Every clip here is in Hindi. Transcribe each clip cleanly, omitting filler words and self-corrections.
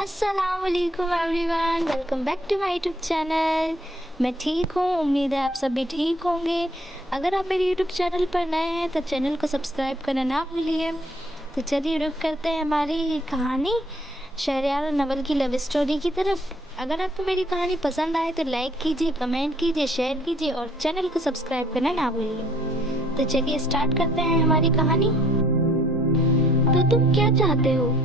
अस्सलाम वालेकुम everyone, welcome back to my YouTube channel. मैं ठीक हूँ, उम्मीद है आप सब भी ठीक होंगे। अगर आप मेरे यूट्यूब चैनल पर नए हैं तो चैनल को सब्सक्राइब करना ना भूलिए। तो चलिए रुक करते हैं हमारी कहानी शहरयार और नवल की लव स्टोरी की तरफ। अगर आपको मेरी कहानी पसंद आए तो लाइक कीजिए, कमेंट कीजिए, शेयर कीजिए और चैनल को सब्सक्राइब करना ना भूलिए। तो चलिए स्टार्ट करते हैं हमारी कहानी। तो तुम क्या चाहते हो?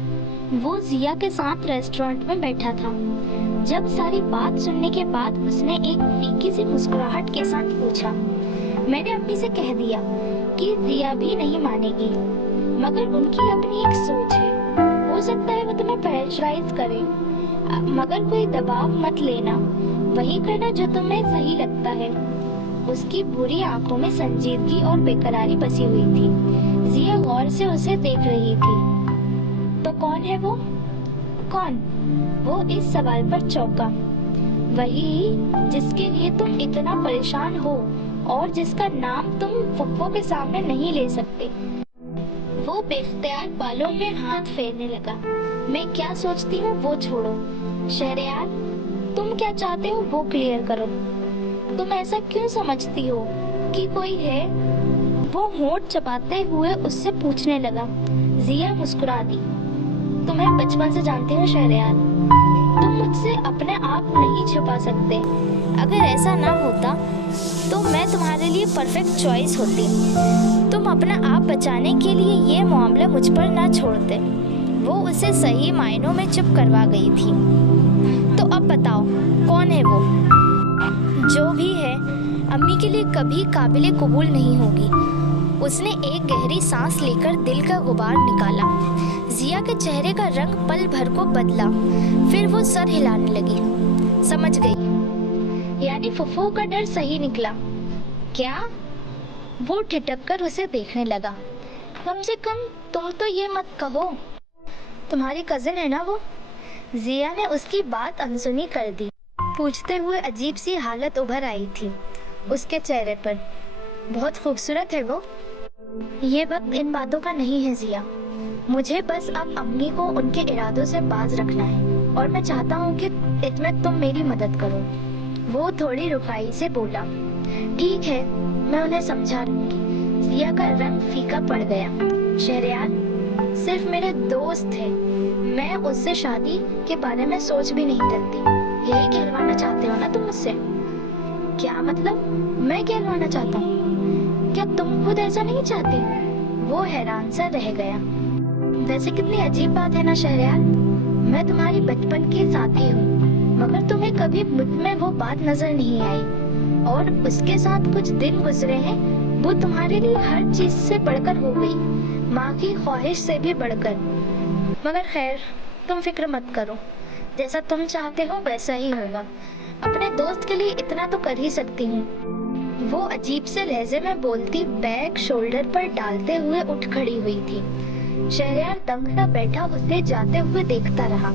वो जिया के साथ रेस्टोरेंट में बैठा था। जब सारी बात सुनने के बाद उसने एक फीकी सी मुस्कुराहट के साथ पूछा। मैंने अम्मी से कह दिया कि जिया भी नहीं मानेगी, मगर उनकी अपनी एक सोच है। हो सकता है वो तुम्हें प्रेशराइज करे, मगर कोई दबाव मत लेना, वही करना जो तुम्हें सही लगता है। उसकी बुरी आंखों में संजीदगी और बेकरारी बसी हुई थी। जिया गौर से उसे देख रही थी। तो कौन है वो? कौन? वो इस सवाल पर चौंका। वही जिसके लिए तुम इतना परेशान हो और जिसका नाम तुम फुफ्फो के सामने नहीं ले सकते। वो बेख्तियार बालों में हाथ फेरने लगा। मैं क्या सोचती हूँ वो छोड़ो। शहरयार, तुम क्या चाहते हो वो क्लियर करो। तुम ऐसा क्यों समझती हो कि कोई है? वो होंठ चबाते हुए उससे पूछने लगा। जिया मुस्कुरा दी। तुम्हें बचपन से जानती हूँ शहरयार, तुम मुझसे अपने आप नहीं छुपा सकते। अगर ऐसा ना होता तो मैं तुम्हारे लिए परफेक्ट चॉइस होती। तुम अपना आप बचाने के लिए ये मामला मुझ पर ना छोड़ते। वो उसे सही मायनों में चुप करवा गई थी। तो अब बताओ कौन है वो? जो भी है, अम्मी के लिए कभी काबिले कबूल नहीं होगी। उसने एक गहरी सांस लेकर दिल का गुबार निकाला। जिया के चेहरे का रंग पल भर को बदला, फिर वो सर हिलाने लगी। समझ गई, यानी फुफ्फो का डर सही निकला। क्या? वो ठिठक कर उसे देखने लगा। कम से कम तुम तो ये मत कहो। तुम्हारी कजिन है ना वो? जिया ने उसकी बात अनसुनी कर दी, पूछते हुए अजीब सी हालत उभर आई थी उसके चेहरे पर। बहुत खूबसूरत है वो। ये वक्त इन बातों का नहीं है जिया। मुझे बस अब अम्मी को उनके इरादों से बाज रखना है और मैं चाहता हूँ कि इसमें तुम मेरी मदद करो। वो थोड़ी रुखाई से बोला। ठीक है, मैं उन्हें समझा लूंगी। जिया का रंग फीका पड़ गया। शहरयार सिर्फ मेरे दोस्त है, मैं उससे शादी के बारे में सोच भी नहीं सकती। यही कहलवाना चाहते हो ना तुम मुझसे? क्या मतलब? मैं कहलवाना चाहता हूँ? क्या तुम खुद ऐसा नहीं चाहती? वो हैरान सा रह गया। वैसे कितनी अजीब बात है ना शहरयार। मैं तुम्हारी बचपन की साथी हूँ, मगर तुम्हें कभी मुझ में वो बात नजर नहीं आई। और उसके साथ कुछ दिन गुजरे हैं, वो तुम्हारे लिए हर चीज से बढ़कर हो गई, माँ की ख्वाहिश से भी बढ़कर। मगर खैर, तुम फिक्र मत करो, जैसा तुम चाहते हो वैसा ही होगा। अपने दोस्त के लिए इतना तो कर ही सकती हूँ। वो अजीब से लहजे में बोलती बैग शोल्डर पर डालते हुए उठ खड़ी हुई थी। शहरयार दंग सा बैठा उसे जाते हुए देखता रहा।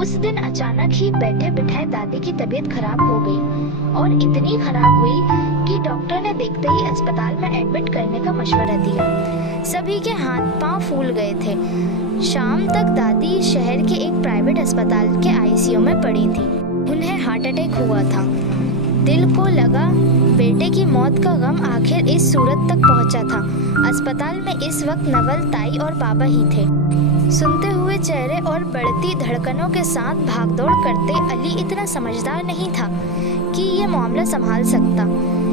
उस दिन अचानक ही बैठे बिठाए दादी की तबीयत खराब हो गई और इतनी खराब हुई कि डॉक्टर ने देखते ही अस्पताल में एडमिट करने का मशवरा दिया। सभी के हाथ पांव फूल गए थे। शाम तक दादी शहर के एक प्राइवेट अस्पताल के आईसीयू में पड़ी थी। उन्हें हार्ट अटैक हुआ था। दिल को लगा बेटे की मौत का गम आखिर इस सूरत तक पहुंचा था। अस्पताल में इस वक्त नवल, ताई और बाबा ही थे। सुनते हुए चेहरे और बढ़ती धड़कनों के साथ भागदौड़ करते अली इतना समझदार नहीं था कि ये मामला संभाल सकता।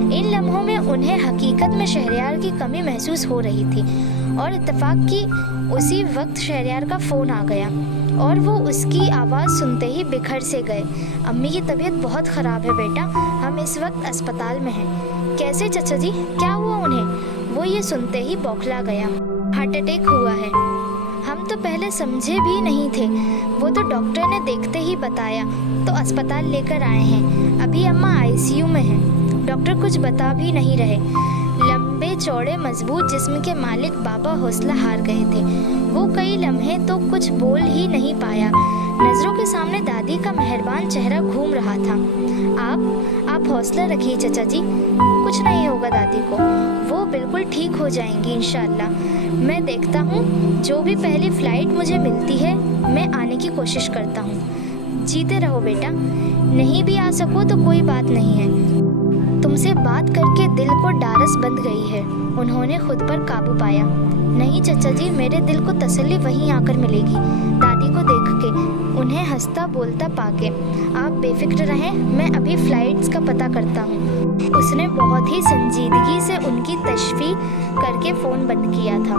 इन लम्हों में उन्हें हकीकत में शहरयार की कमी महसूस हो रही थी और इत्तेफाक की उसी वक्त शहरयार का फ़ोन आ गया और वो उसकी आवाज़ सुनते ही बिखर से गए। अम्मी की तबीयत बहुत ख़राब है बेटा, हम इस वक्त अस्पताल में हैं। कैसे चाचा जी, क्या हुआ उन्हें? वो ये सुनते ही बौखला गया। हार्ट अटैक हुआ है। हम तो पहले समझे भी नहीं थे, वो तो डॉक्टर ने देखते ही बताया, तो अस्पताल लेकर आए हैं। अभी अम्मा आईसीयू में हैं। डॉक्टर कुछ बता भी नहीं रहे। लंबे चौड़े मजबूत जिस्म के मालिक बाबा हौसला हार गए थे। वो कई लम्हे तो कुछ बोल ही नहीं पाया। नजरों के सामने दादी का मेहरबान चेहरा घूम रहा था। आप हौसला रखिए चाचा जी, कुछ नहीं होगा दादी को, वो बिल्कुल ठीक हो जाएंगी इंशाअल्लाह। मैं देखता हूँ जो भी पहली फ्लाइट मुझे मिलती है मैं आने की कोशिश करता हूँ। जीते रहो बेटा, नहीं भी आ सको तो कोई बात नहीं है। तुमसे बात करके दिल को डारस बंध गई है। उन्होंने खुद पर काबू पाया। नहीं चाचा जी, मेरे दिल को तसल्ली वहीं आकर मिलेगी, दादी को देख के, उन्हें हंसता बोलता पाके। आप बेफिक्र रहें, मैं अभी फ्लाइट्स का पता करता हूँ। उसने बहुत ही संजीदगी से उनकी तशफ़ी करके फ़ोन बंद किया था।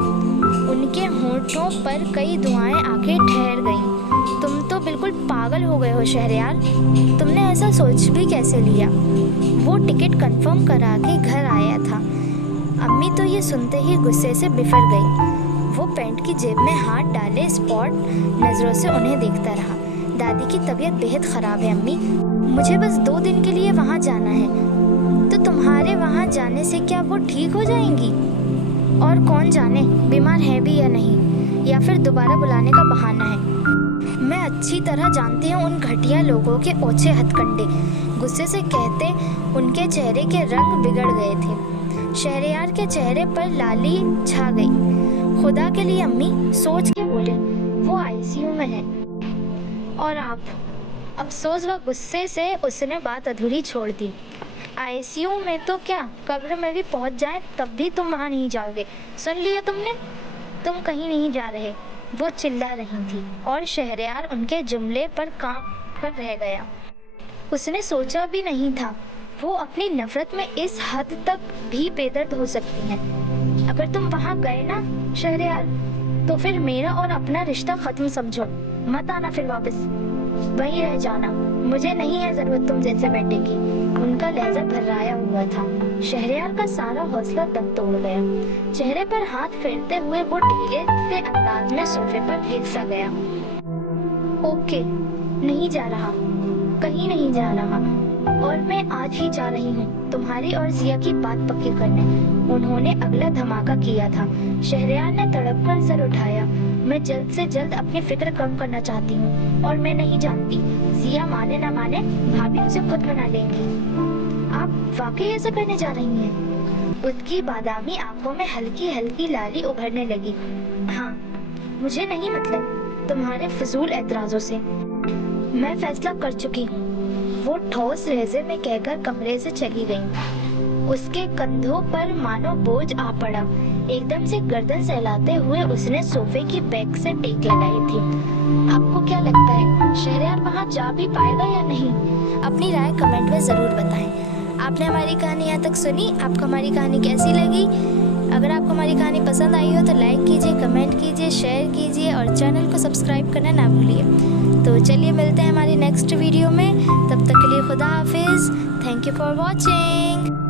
उनके होंठों पर कई दुआएं आके ठहर गईं। तुम तो बिल्कुल पागल हो गए हो शहरयार, तुमने ऐसा सोच भी कैसे लिया? वो टिकट कंफर्म करा के घर आया था। अम्मी तो ये सुनते ही गुस्से से बिफर गई। वो पैंट की जेब में हाथ डाले स्पॉट नज़रों से उन्हें देखता रहा। दादी की तबीयत बेहद ख़राब है अम्मी, मुझे बस 2 दिन के लिए वहाँ जाना है। तो तुम्हारे वहाँ जाने से क्या वो ठीक हो जाएंगी? और कौन जाने बीमार है भी या नहीं, या फिर दोबारा बुलाने का बहाना है। मैं अच्छी तरह जानती हूँ उन घटिया लोगों के ओछे हथकंडे, गुस्से से कहते उनके चेहरे के रंग बिगड़ गए थे। शहरयार के चेहरे पर लाली छा गई। खुदा के लिए अम्मी, सोच के बोले, वो आईसीयू में है। और आप? अफसोस व गुस्से से उसने बात अधूरी छोड़ दी। आईसीयू में तो क्या, कब्र में भी पहुंच जाए तब भी तुम वहाँ नहीं जाओगे। सुन लिया तुमने? तुम कहीं नहीं जा रहे। वो चिल्ला रही थी और शहरयार उनके जुमले पर कांप कर रह गया। उसने सोचा भी नहीं था वो अपनी नफरत में इस हद तक भी बेदर्द हो सकती हैं। अगर तुम वहाँ गए ना शहरयार, तो फिर मेरा और अपना रिश्ता खत्म समझो। मत आना फिर वापस, वहीं रह जाना। मुझे नहीं है जरूरत तुम जैसे बेटे की। उनका लहजा भर्राया हुआ था। शहरयार का सारा हौसला दम तोड़ गया। चेहरे पर हाथ फेरते हुए वो ढीले से अंदाज में सोफे पर लेट सा गया। ओके, नहीं जा रहा, कहीं नहीं जा रहा, और मैं आज ही जा रही हूँ तुम्हारी और जिया की बात पक्की करने। उन्होंने अगला धमाका किया था। शहरयार ने तड़प कर सर उठाया। मैं जल्द से जल्द अपनी फिक्र कम करना चाहती हूँ, और मैं नहीं जानती जिया माने ना माने, भाभी उसे खुद मना लेंगी। आप वाकई ऐसा करने जा रही हैं? उसकी बादामी आंखों में हल्की हल्की लाली उभरने लगी। हाँ, मुझे नहीं मतलब तुम्हारे फजूल एतराजों से। मैं फैसला कर चुकी हूँ, वो ठोस लहजे में कहकर कमरे से चली गई। उसके कंधों पर मानो बोझ आ पड़ा। एकदम से गर्दन सहलाते हुए उसने सोफे की बैक से टेक लगाई थी। आपको क्या लगता है शहरयार वहाँ जा भी पाएगा या नहीं? अपनी राय कमेंट में ज़रूर बताएं। आपने हमारी कहानी यहाँ तक सुनी, आपको हमारी कहानी कैसी लगी? अगर आपको हमारी कहानी पसंद आई हो तो लाइक कीजिए, कमेंट कीजिए, शेयर कीजिए और चैनल को सब्सक्राइब करना ना भूलिए। तो चलिए मिलते हैं हमारी नेक्स्ट वीडियो में, तब तक के लिए खुदा हाफिज़। Thank you for watching.